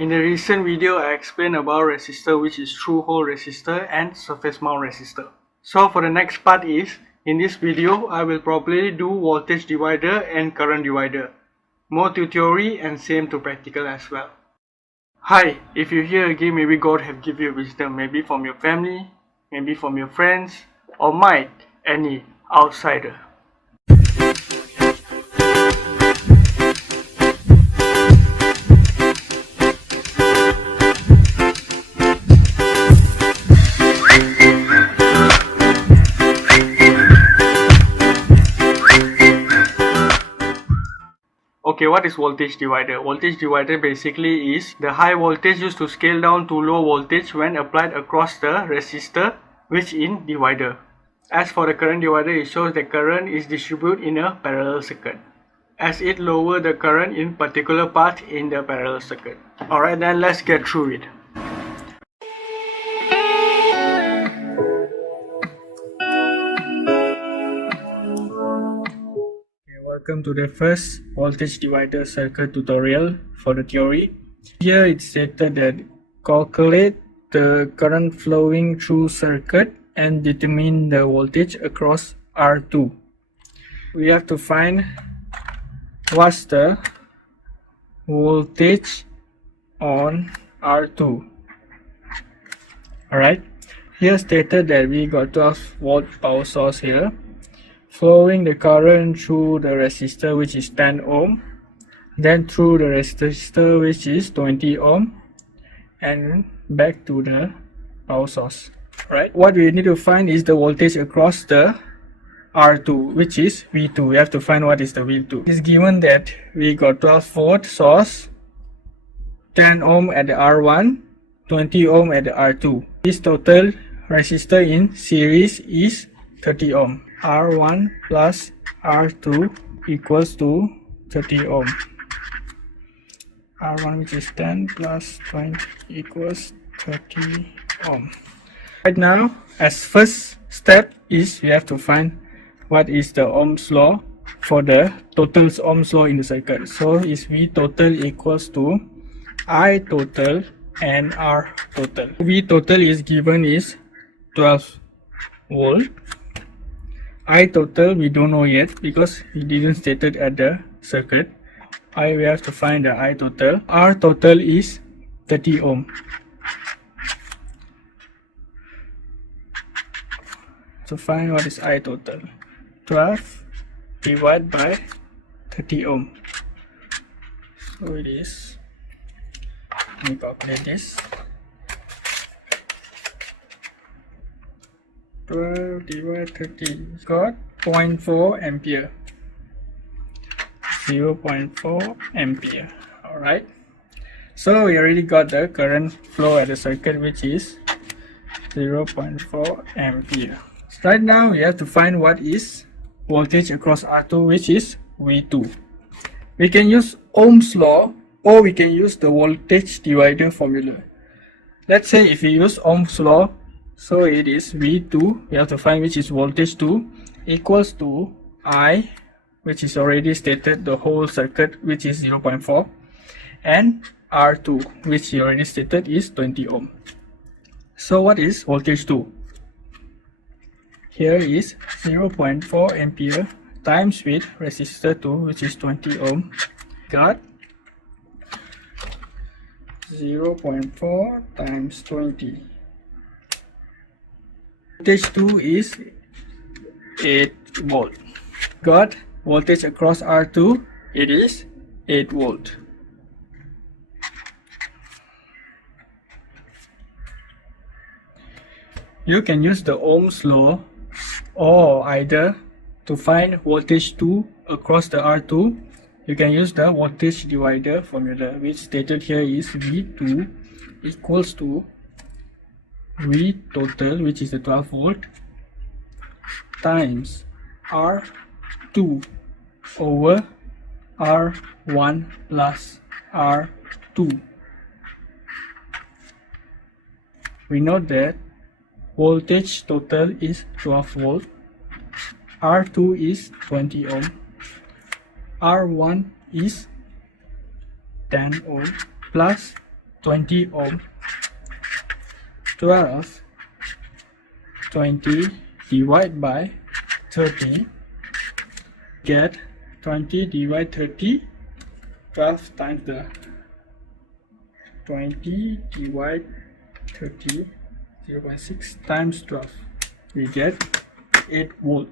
In the recent video, I explained about resistor, which is through-hole resistor and surface mount resistor. So for the next part is, in this video, I will probably do voltage divider and current divider. More to theory and same to practical as well. Hi, if you hear again, maybe God have given you wisdom, maybe from your family, maybe from your friends, or might any outsider. Okay, what is voltage divider? Voltage divider basically is the high voltage used to scale down to low voltage when applied across the resistor, which in divider. As for the current divider, it shows the current is distributed in a parallel circuit, as it lowers the current in particular path in the parallel circuit. Alright, then let's get through it. Welcome to the first voltage divider circuit tutorial for the theory. Here it's stated that calculate the current flowing through circuit and determine the voltage across R2. We have to find what's the voltage on R2. Alright, here stated that we got 12 volt power source here, flowing the current through the resistor, which is 10 ohm, then through the resistor, which is 20 ohm, and back to the power source. Right, what we need to find is the voltage across the R2, which is V2. We have to find what is the V2. It's given that we got 12 volt source, 10 ohm at the R1, 20 ohm at the R2. This total resistor in series is 30 ohm. R1 plus R2 equals to 30 ohm. R1, which is 10 plus 20 equals 30 ohm. Right now, as first step is we have to find what is the Ohm's law for the total Ohm's law in the circuit. So is V total equals to I total and R total. V total is given is 12 volt. I total we don't know yet because we didn't state it at the circuit. We have to find the I total. R total is 30 ohm. To find what is I total, 12 divided by 30 ohm. So it is, let me calculate this. 12 divided 30 got 0.4 ampere. 0.4 ampere. Alright. So we already got the current flow at the circuit, which is 0.4 ampere. Right now we have to find what is voltage across R2, which is V2. We can use Ohm's law or we can use the voltage divider formula. Let's say if we use Ohm's law, so it is V2, we have to find which is voltage 2, equals to I, which is already stated the whole circuit, which is 0.4, and R2, which we already stated is 20 ohm. So what is voltage 2? Here is 0.4 ampere times with resistor 2, which is 20 ohm, got 0.4 times 20. Voltage 2 is 8 volt. Got voltage across R2, it is 8 volt. You can use the Ohm's law or either to find voltage 2 across the R2, you can use the voltage divider formula, which stated here is V2 equals to V total, which is the 12 volt, times R2 over R1 plus R2. We know that voltage total is 12 volt, R2 is 20 ohm, R1 is 10 ohm plus 20 ohm. 12, 20 divided by 30, get 20 divided 30, 12 times the 20 divided 30, 0.6 times 12, we get 8 volt.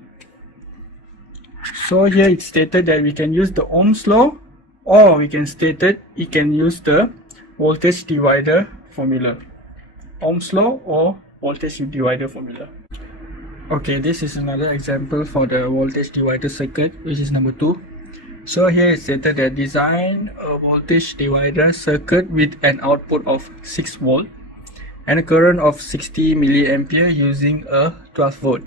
So here it's stated that we can use the Ohm's law, or we can state that we can use the voltage divider formula. Ohm's law or voltage divider formula. Okay, this is another example for the voltage divider circuit, which is number 2. So here it's stated that design a voltage divider circuit with an output of 6 volt and a current of 60 milliampere using a 12 volt.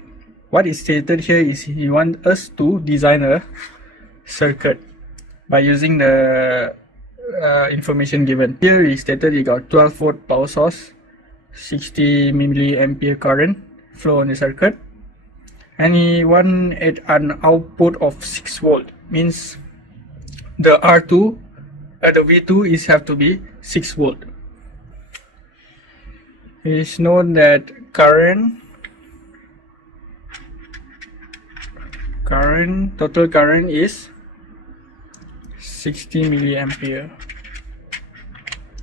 What is stated here is he wants us to design a circuit by using the information given. Here we stated we got 12 volt power source, 60 milliampere current flow on the circuit, and he wants an output of 6 volt, means the R2 the V2 is have to be 6 volt. It is known that total current is 60 milliampere,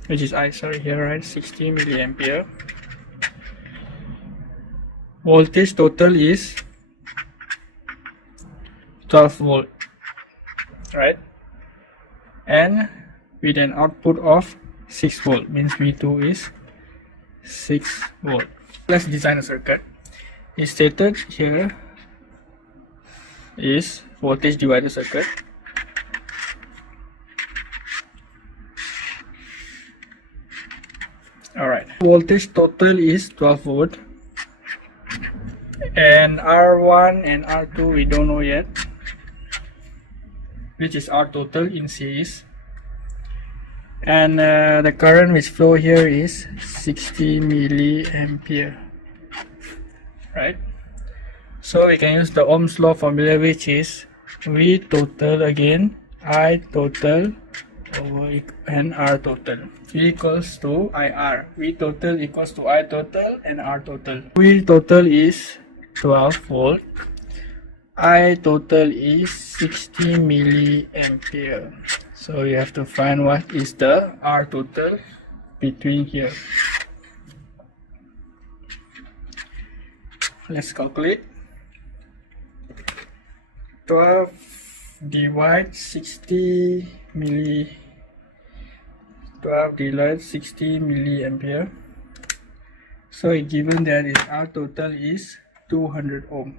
which is here, right? 60 milliampere. Voltage total is 12 volt, right? And with an output of 6 volt, means V2 is 6 volt. Let's design a circuit. It's stated here is voltage divider circuit. Alright, voltage total is 12 volt, and R1 and R2 we don't know yet, which is R total in series, and the current which flow here is 60 milliampere, right? So we can use the Ohm's law formula, which is V total again I total over and R total. V equals to IR. V total equals to I total and R total. V total is 12 volt. I total is 60 milliampere. So you have to find what is the R total between here. Let's calculate. 12 divide 60 milliampere. So given that is R total is 200 ohm.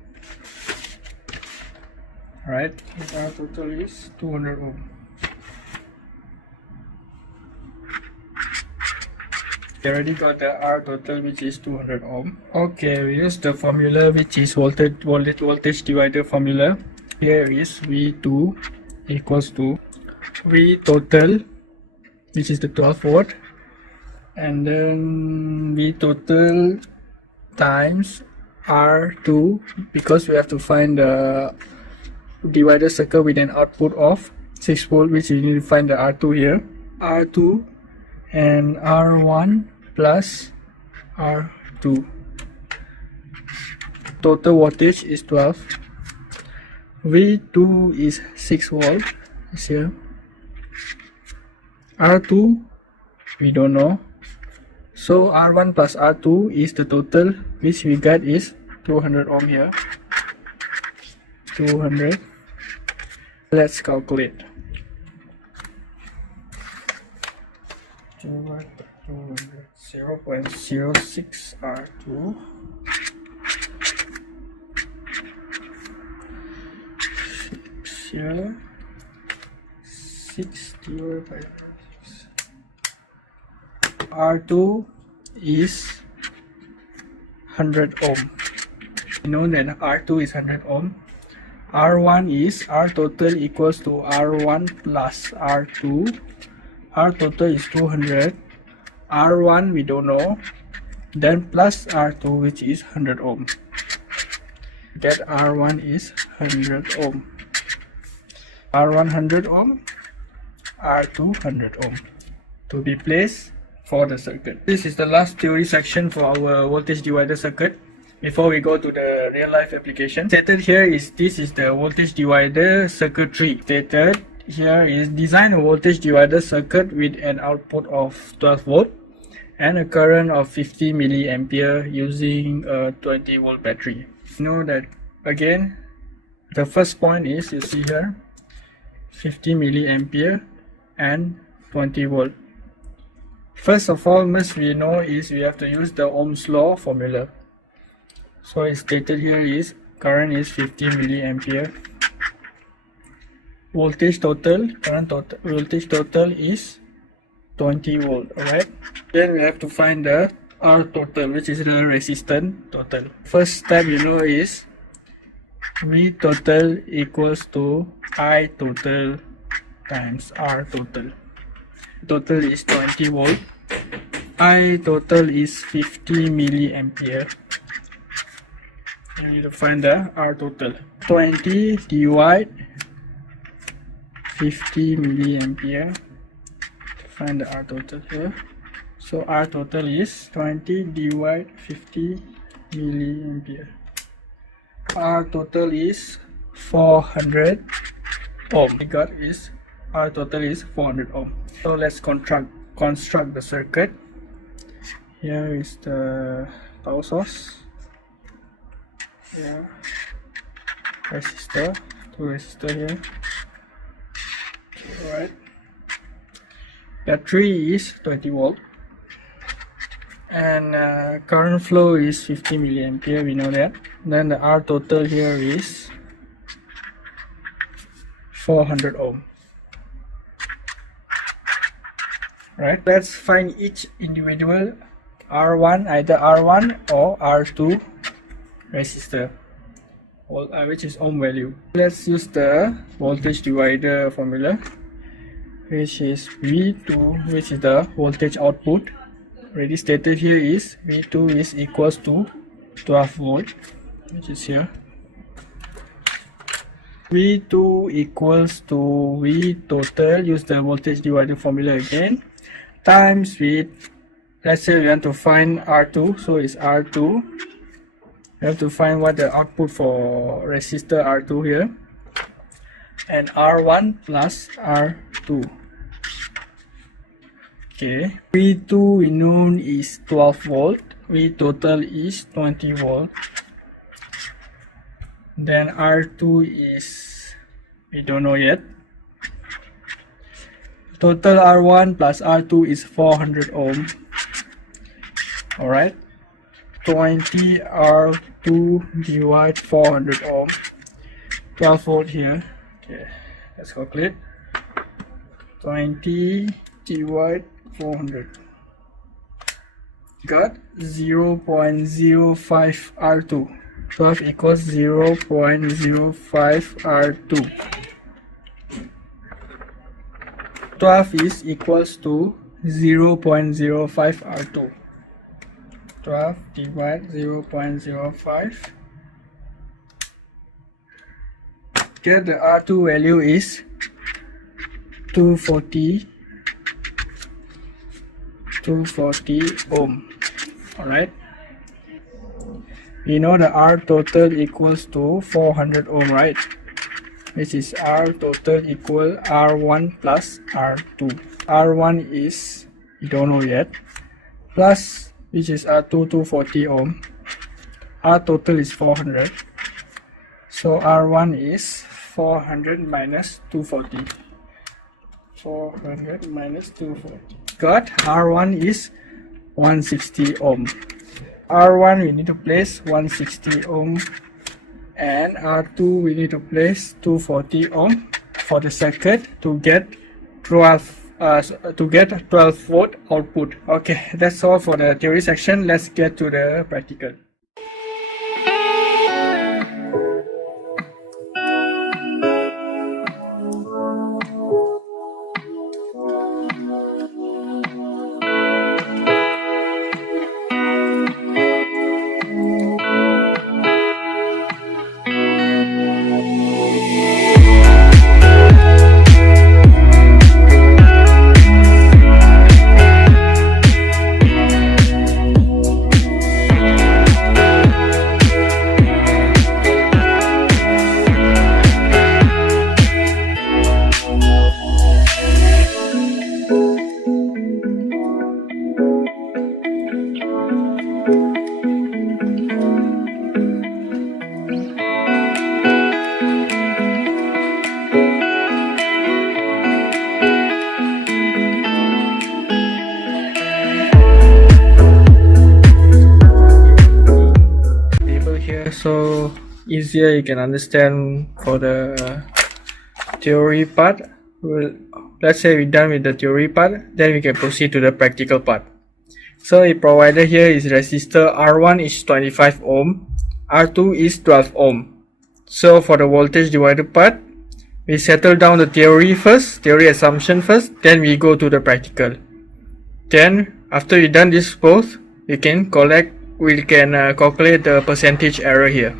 Right, R total is 200 ohm. We already got the R total, which is 200 ohm. Okay, we use the formula, which is voltage divider formula. Here is V2 equals to V total, which is the 12 volt, and then V total times R2, because we have to find the divider circuit with an output of 6 volt, which we need to find the R2 here. R2 and R1 plus R2. Total voltage is 12. V2 is 6 volt, is here. R2 we don't know, so R1 plus R2 is the total, which we got is 200 ohm here. 200. Let's calculate. 0.06 R2 6 divided by 6. R2 is 100 ohm. We know that R2 is 100 ohm. R1 is R total equals to R1 plus R2. R total is 200. R1 we don't know. Then plus R2, which is 100 ohm. Get R1 is 100 ohm. R1 100 ohm, R2 100 ohm. To be placed for the circuit. This is the last theory section for our voltage divider circuit. Before we go to the real life application, stated here is this is the voltage divider circuitry. Stated here is design a voltage divider circuit with an output of 12 volt and a current of 50 milliampere using a 20 volt battery. You know that again, the first point is, you see here, 50 milliampere and 20 volt. First of all, must we know is we have to use the Ohm's law formula. So it's stated here is current is 50 milliampere. Voltage total, voltage total is 20 volt. Alright. Then we have to find the R total, which is the resistance total. First step you know is V total equals to I total times R total. Total is 20 volt. I total is 50 milliampere. You need to find the R total. 20 divide 50 milliampere to find the R total here. So R total is 20 divide 50 milliampere. R total is 400 ohm. We got is R total is 400 ohm. So let's construct the circuit. Here is the power source. Here, resistor, two resistor here. Alright. Battery is 20 volt. And current flow is 50 milliampere, we know that. Then the R total here is 400 ohm. Right, let's find each individual R1, either R1 or R2 resistor, which is ohm value. Let's use the voltage divider formula, which is V2, which is the voltage output. Already stated here is V2 is equals to 12 volt, which is here. V2 equals to V total, use the voltage divider formula again, times with, let's say we want to find R2, so it's R2. We have to find what the output for resistor R2 here, and R1 plus R2. Okay, V2 we know is 12 volt, V total is 20 volt. Then R2 is, we don't know yet. Total R1 plus R2 is 400 ohm. Alright, 20 R2 divide 400 ohm, 12 volt here. Okay, let's calculate. 20 divide 400. Got 0.05 R2. 12 equals 0.05 R2. 12 is equals to 0.05 R2. 12 divide 0.05. Get the R2 value is 240 ohm. Alright. We know the R total equals to 400 ohm, right? Which is R total equal R1 plus R2. R1 is, we don't know yet, plus, which is R2 240 ohm. R total is 400. So R1 is 400 minus 240. 400 minus 240. Got R1 is 160 ohm. R1 we need to place 160 ohm, and R2 we need to place 240 ohm for the circuit to get 12 volt output. Okay, that's all for the theory section. Let's get to the practical. so easier you can understand for the theory part. Let's say we're done with the theory part, then we can proceed to the practical part. So it provided here is resistor R1 is 25 ohm, R2 is 12 ohm. So for the voltage divider part, we settle down the theory first, theory assumption first, then we go to the practical. Then after we done this both, we can calculate the percentage error here.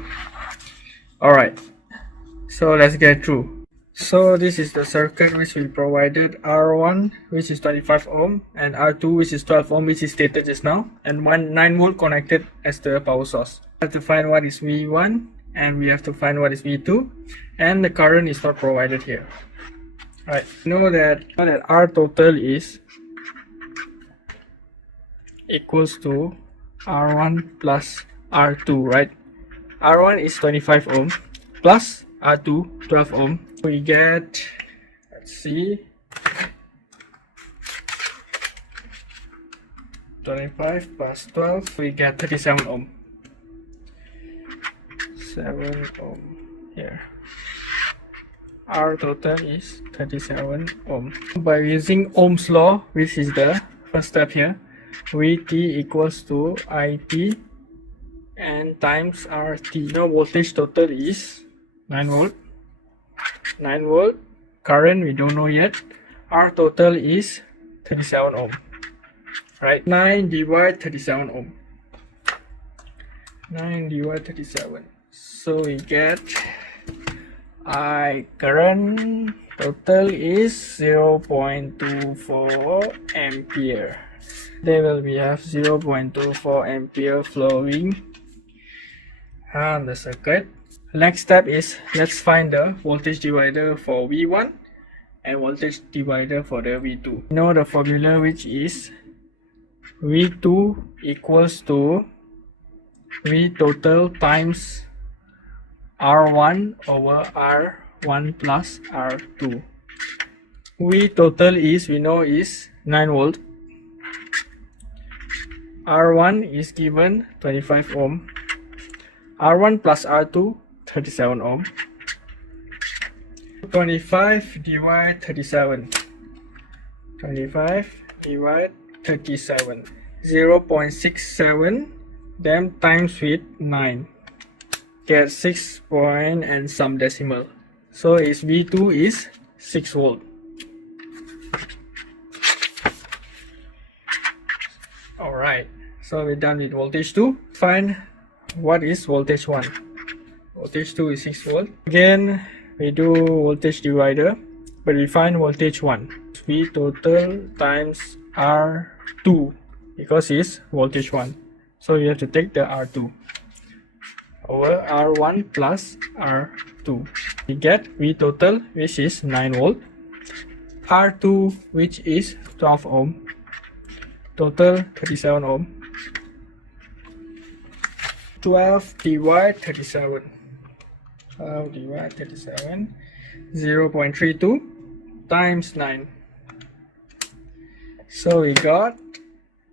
Alright, so let's get through. So this is the circuit which we provided, R1 which is 25 ohm and R2 which is 12 ohm, which is stated just now, and one 9 volt connected as the power source. We have to find what is V1 and we have to find what is V2, and the current is not provided here. Right, know that R total is equals to R1 plus R2, right? R1 is 25 ohm plus R2 12 ohm. We get, let's see, 25 plus 12, we get 37 ohm. 7 ohm here. R total is 37 ohm. By using Ohm's law, which is the first step here, Vt equals to It and times RT. Now voltage total is 9 volt. 9 volt. Current we don't know yet. R total is 37 ohm. Right? 9 divide 37 ohm. 9 divide 37. So we get I current total is 0.24 ampere. There we have 0.24 ampere flowing on the circuit. Next step is let's find the voltage divider for V1 and voltage divider for the V2. You know the formula, which is V2 equals to V total times R1 over R1 plus R2. V total is, we know, is 9 volt. R1 is given 25 ohm. R1 plus R2 37 ohm. 25 divide 37. 25 divide 37. 0.67 then times with 9. Get 6 point and some decimal. So its V2 is 6 volt. Alright, so we're done with voltage 2. Find what is voltage 1. Voltage 2 is 6 volt. Again, we do voltage divider, but we find voltage 1. V total times R2 because it's voltage 1. So you have to take the R2 over R1 plus R2. We get V total, which is 9 volt, R2 which is 12 ohm, total 37 ohm. 12 divide 37. 12 divide 37. 0.32 times 9. So we got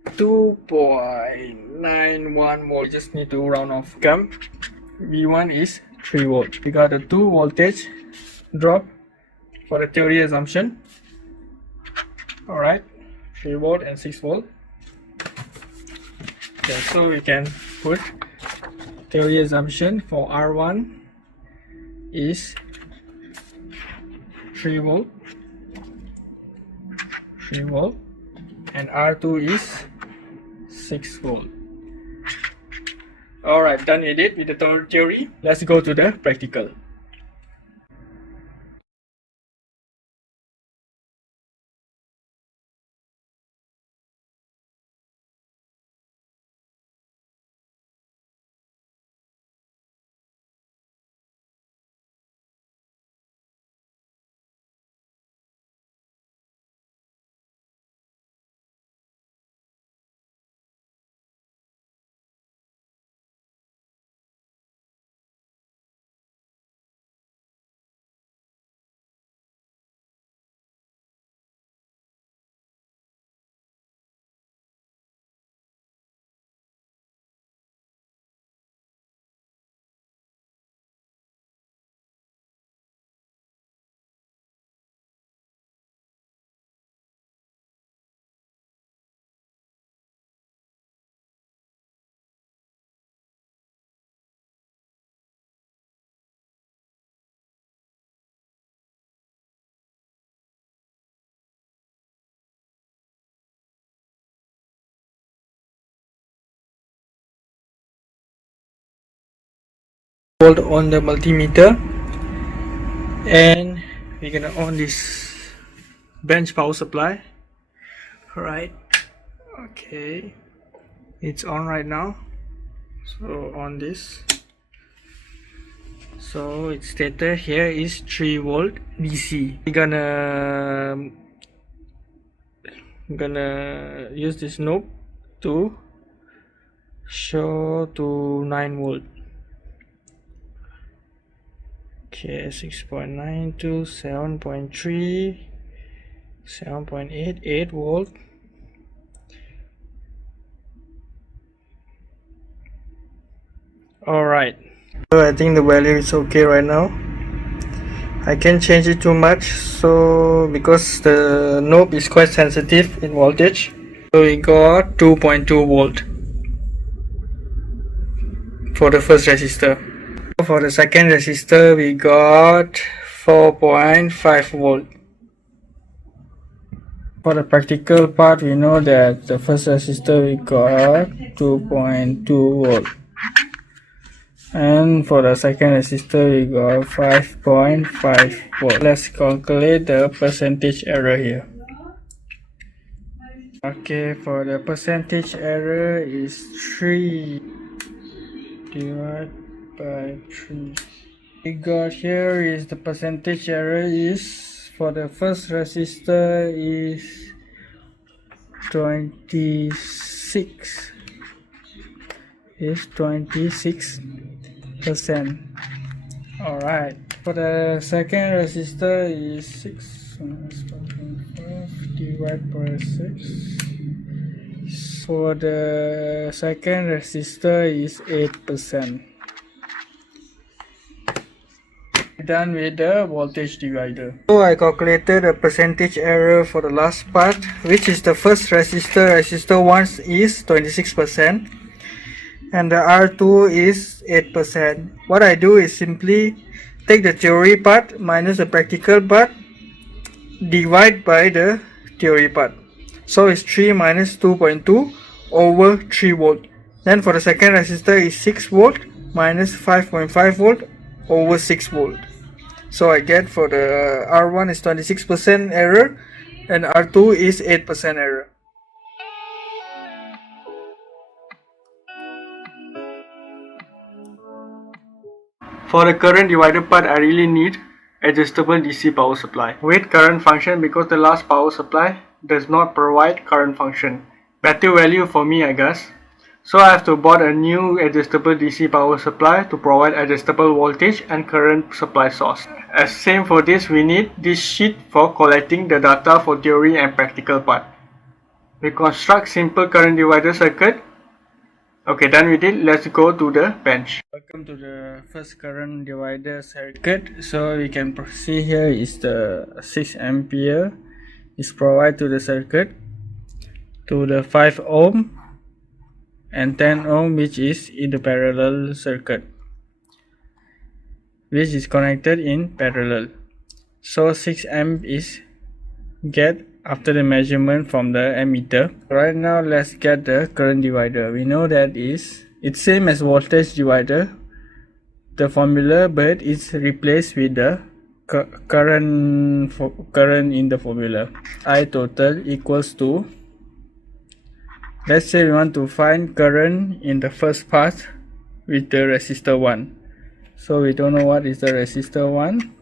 2.91 volt. We just need to round off. V1 is 3 volt. We got a 2 voltage drop for the theory assumption. Alright, 3 volt and 6 volt. Okay, so we can put theory assumption for R1 is 3 volt, 3 volt, and R2 is 6 volt. Alright, done with it with the theory. Let's go to the practical. volt on the multimeter, and we're gonna on this bench power supply. Right, okay, it's on right now. So on this, so it's stated here is 3 volt DC. We're gonna use this knob to show to 9 volt. Okay, 6.9 to 7.3, 7.8, 8 volt. Alright, so I think the value is okay right now. I can't change it too much, so because the knob is quite sensitive in voltage. So we got 2.2 volt for the first resistor. For the second resistor we got 4.5 volt. For the practical part, we know that the first resistor we got 2.2 volt, and for the second resistor we got 5.5 volt. Let's calculate the percentage error here. Okay, for the percentage error is 3 divided by 3. We got here is the percentage error is for the first resistor is 26 26%. Alright, for the second resistor is 6 divided by 6. For the second resistor is 8%. Done with the voltage divider. So I calculated the percentage error for the last part, which is the first resistor. Resistor 1 is 26% and the R2 is 8%. What I do is simply take the theory part minus the practical part, divide by the theory part. So it's 3 minus 2.2 over 3 volt. Then for the second resistor is 6 volt minus 5.5 volt over 6 volt. So I get for the R1 is 26% error and R2 is 8% error. For the current divider part, I really need adjustable DC power supply with current function, because the last power supply does not provide current function. Better value for me, I guess. So I have to buy a new adjustable DC power supply to provide adjustable voltage and current supply source. As same for this, we need this sheet for collecting the data for theory and practical part. We construct simple current divider circuit. Okay, done with it. Let's go to the bench. Welcome to the first current divider circuit. So we can see here is the 6 ampere is provided to the circuit, to the 5 ohm and 10 ohm, which is in the parallel circuit, which is connected in parallel. So 6 amp is get after the measurement from the ammeter. Right now let's get the current divider. We know that it's same as voltage divider, the formula, but it's replaced with the current in the formula. I total equals to, let's say we want to find current in the first part with the resistor 1. So we don't know what is the resistor 1.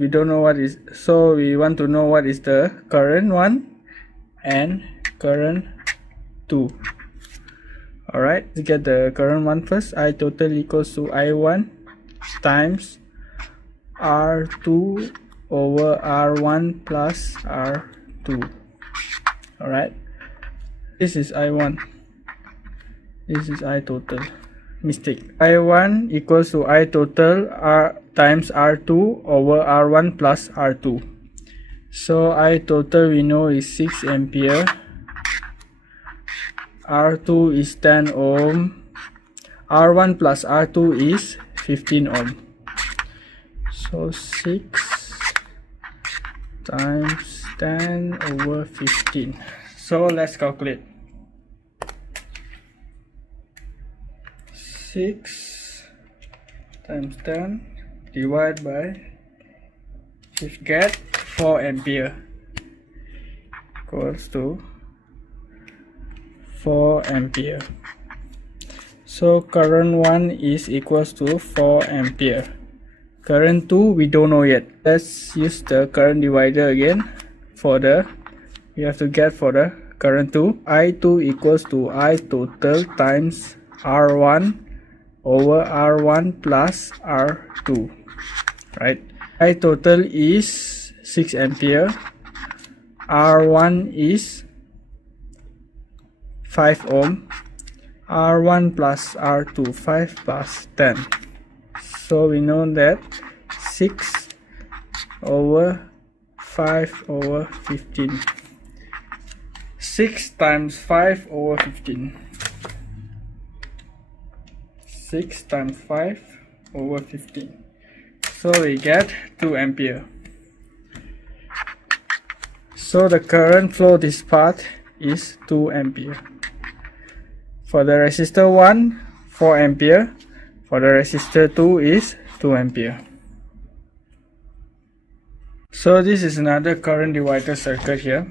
We don't know what is, so we want to know what is the current 1 and current 2. Alright, let's get the current 1 first. I total equals to I1 times R2 over R1 plus R2. Alright, this is I1, this is I total. Mistake. I1 equals to I total times R2 over R1 plus R2. So I total we know is 6 ampere, R2 is 10 ohm, R1 plus R2 is 15 ohm. So 6 times 10 over 15. So let's calculate. 6 times 10 divided by 50, get 4 ampere equals to 4 ampere. So current 1 is equals to 4 ampere. Current 2 we don't know yet. Let's use the current divider again. For the, we have to get for the current 2. I2 equals to I total times R1 over R1 plus R2, right? I total is 6 ampere. R1 is 5 ohm. R1 plus R2, 5 plus 10. So we know that 6 over 5 over 15. 6 times 5 over 15. 6 times 5 over 15. So we get 2 ampere. So the current flow this part is 2 ampere. For the resistor 1, 4 ampere. For the resistor 2 is 2 ampere. So this is another current divider circuit here.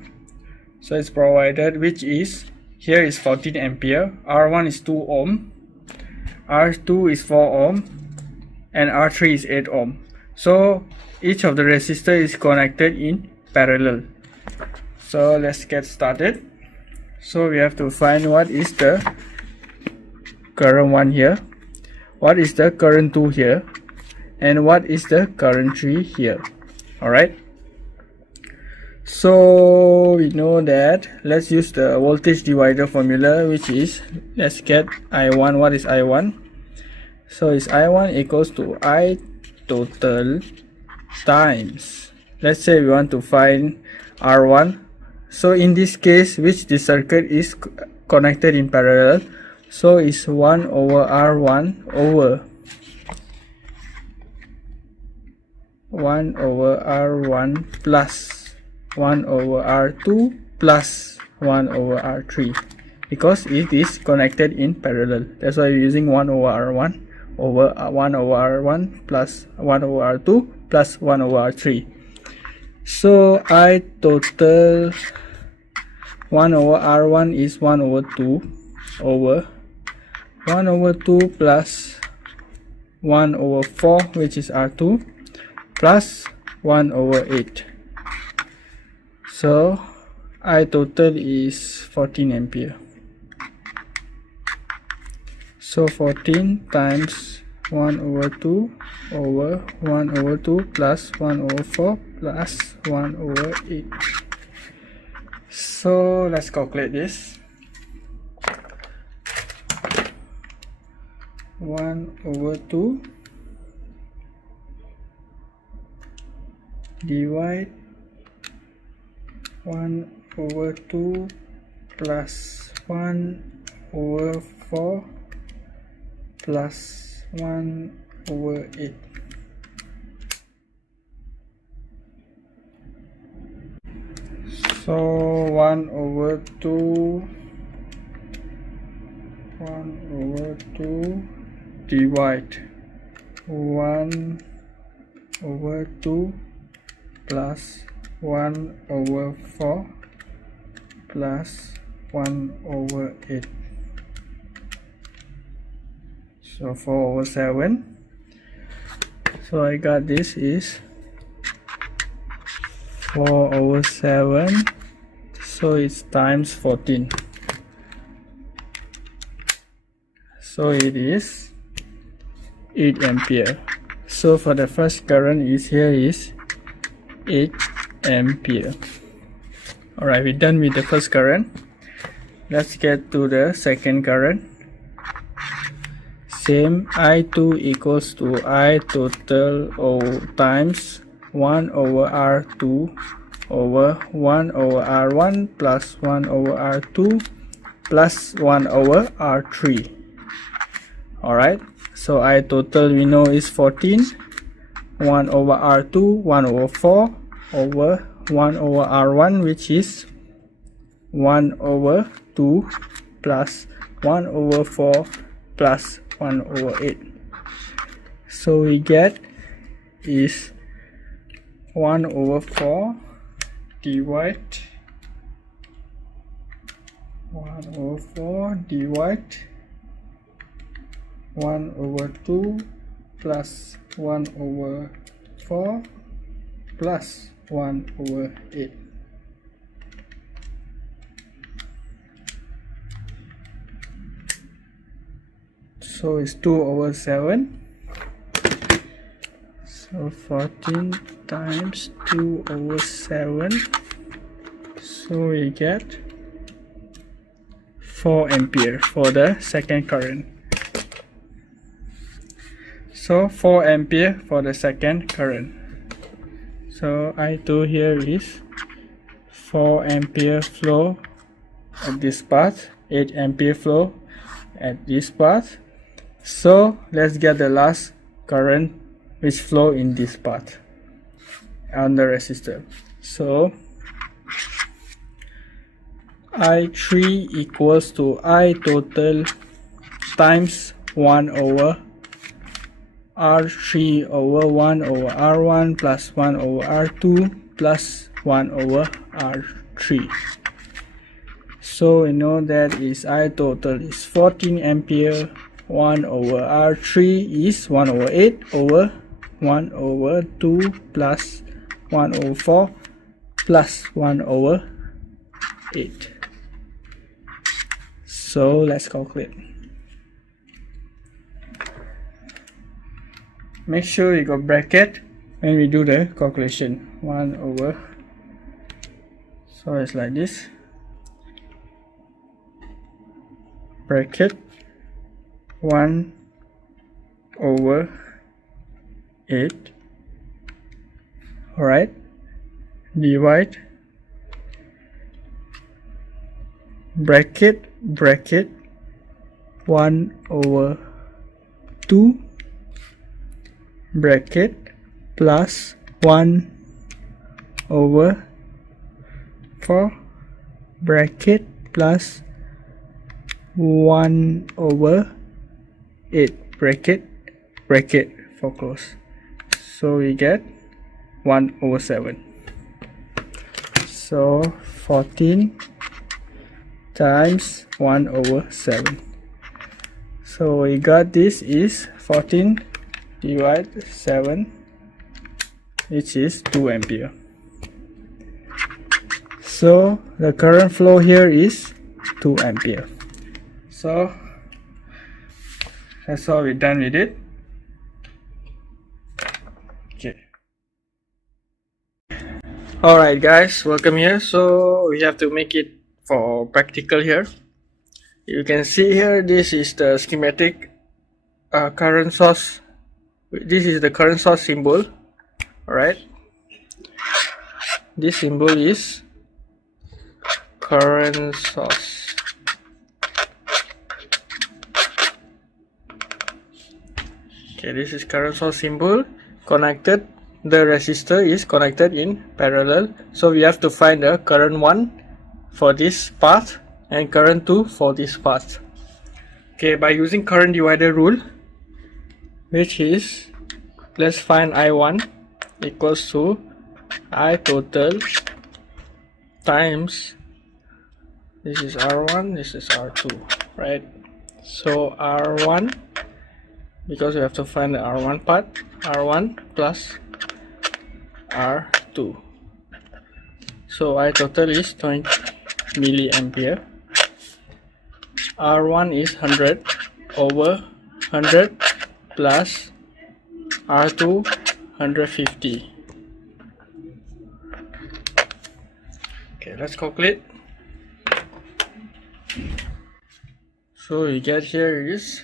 So it's provided, which is, here is 14 ampere, R1 is 2 ohm, R2 is 4 ohm, and R3 is 8 ohm. So each of the resistor is connected in parallel. So let's get started. So we have to find what is the current 1 here, what is the current 2 here, and what is the current 3 here. Alright, so we know that, let's use the voltage divider formula, which is, let's get I1. What is I1? So it's I1 equals to I total times, let's say we want to find R1. So in this case, which the circuit is connected in parallel, so it's 1 over R1 over 1 over R1 plus 1 over R2 plus 1 over R3, because it is connected in parallel. That's why we're using 1 over R1 over 1 over R1 plus 1 over R2 plus 1 over R3. So I total 1 over R1 is 1 over 2 over 1 over 2 plus 1 over 4, which is R2, plus 1 over 8. So I total is 14 ampere. So 14 times 1 over 2 over 1 over 2 plus 1 over 4 plus 1 over 8. So let's calculate this. 1 over 2 divide 1 over 2 plus 1 over 4 plus 1 over 8. So 1 over 2 divide 1 over 2 plus 1 over 4 plus 1 over 8. So 4 over 7. So I got this is 4 over 7. So it's times 14. So it is 8 ampere. So for the first current is here is 8 ampere. Alright, we're done with the first current. Let's get to the second current. Same, I2 equals to I total O times 1 over R2 over 1 over R1 plus 1 over R2 plus 1 over R3. Alright, so I total we know is 14. 1 over R2, 1 over 4 over 1 over R1, which is 1 over 2 plus 1 over 4 plus 1 over 8. So we get is 1/4 divide 1/2 plus 1/4 plus 1/8. So it's 2/7. So 14 times 2/7. So we get 4 ampere for the second current. So 4 ampere for the second current. So I2 here is 4 ampere flow at this path, 8 ampere flow at this path. So let's get the last current which flow in this path on the resistor. So I3 equals to I total times 1/R3/1/R1 plus 1/R2 plus 1/R3. So we know that is I total is 14 ampere. 1/R3 is 1/8 over 1/2 plus 1/4 plus 1/8. So let's calculate. Make sure you got bracket when we do the calculation. 1/, so it's like this, bracket 1/8, alright, divide bracket 1/2 bracket plus 1/4 bracket plus 1/8 bracket for close. So we get 1/7. So 14 times 1/7. So we got this is 14 divided 7, which is 2 ampere. So the current flow here is 2 ampere. So that's all we're done with it. Okay. Alright guys, welcome here. So we have to make it for practical here. You can see here, this is the schematic current source. This is the current source symbol. Alright, this symbol is current source. Okay, this is current source symbol connected. The resistor is connected in parallel, so we have to find the current 1 for this path and current 2 for this path. Okay, by using current divider rule, which is, let's find I1 equals to I total times, this is R1, this is R2, right? So R1, because we have to find the R1 part, R1 plus R2. So I total is 20 milliampere. R1 is 100 over 100 plus R2 150. Okay, let's calculate. So we get here is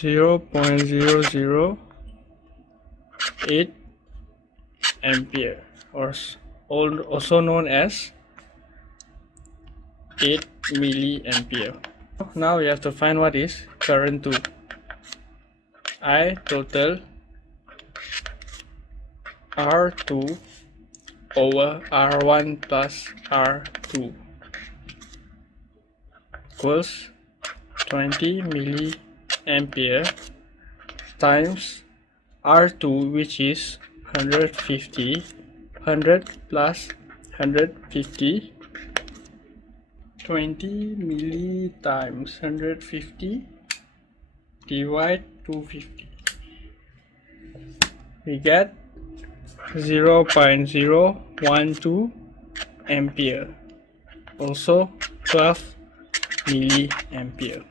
0.008 ampere, or also known as 8 milliampere. Now we have to find what is current 2. I total R2 over R1 plus R2 equals 20 milliampere times R2, which is 150, 100 plus 150, 20 milli times 150 divide 250. We get 0.012 ampere, also 12 milliampere.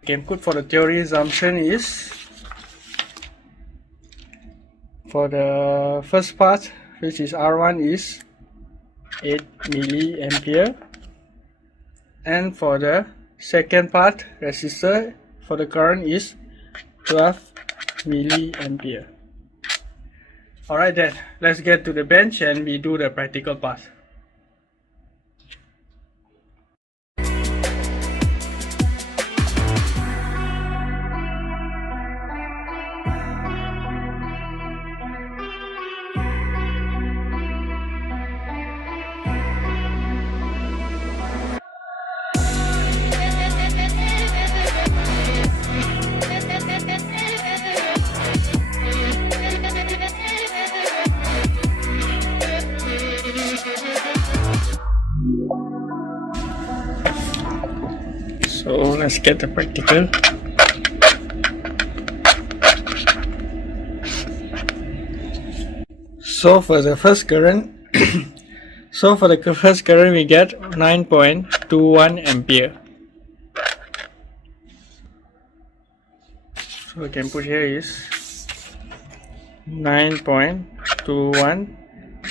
We can put for the theory assumption is, for the first part, which is R1, is 8 milliampere, and for the second part, resistor, for the current is 12 milliampere. Alright then, let's get to the bench and we do the practical part. So let's get the practical. So for the first current, we get 9.21 ampere. So we can put here is 9.21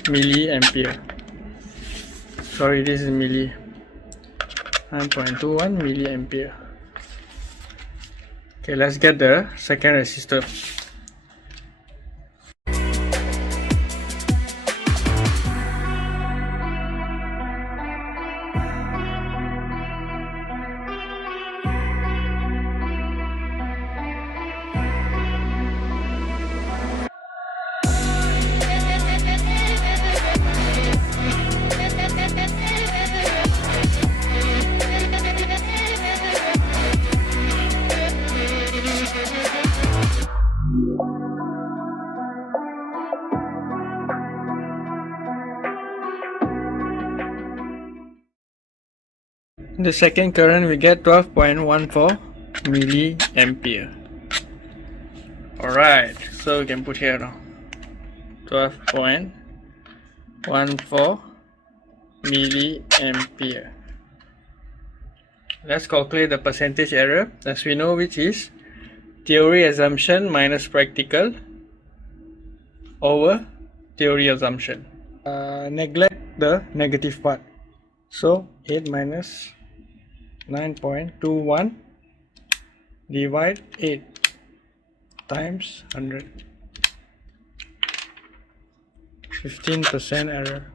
milliampere. Sorry, this is milli. 9.21 milliampere. Okay, let's get the second resistor. In the second current, we get 12.14 milliampere. Alright, so we can put here now 12.14 milliampere. Let's calculate the percentage error, as we know, which is theory assumption minus practical over theory assumption. Neglect the negative part. So 8 minus 9.21 divide 8 times 100. 15% error.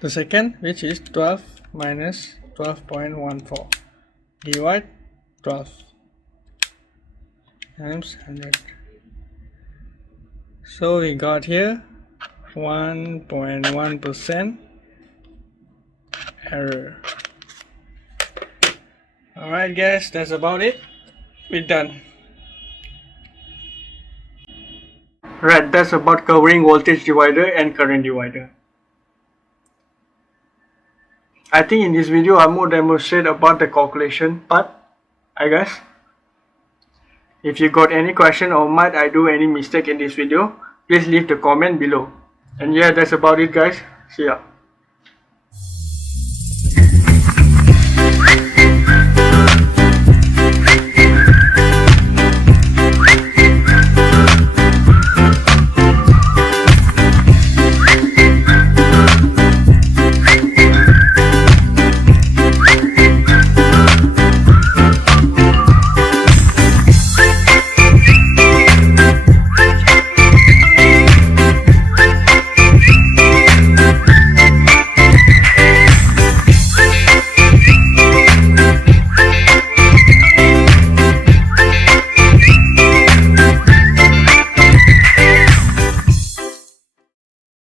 The second, which is 12 minus 12.14 divide 12 times 100. So we got here 1.1% error. Alright guys, that's about it. We're done. Right, that's about covering voltage divider and current divider. I think in this video I more demonstrate about the calculation part, I guess. If you got any question or might I do any mistake in this video, please leave the comment below. And yeah, that's about it guys. See ya.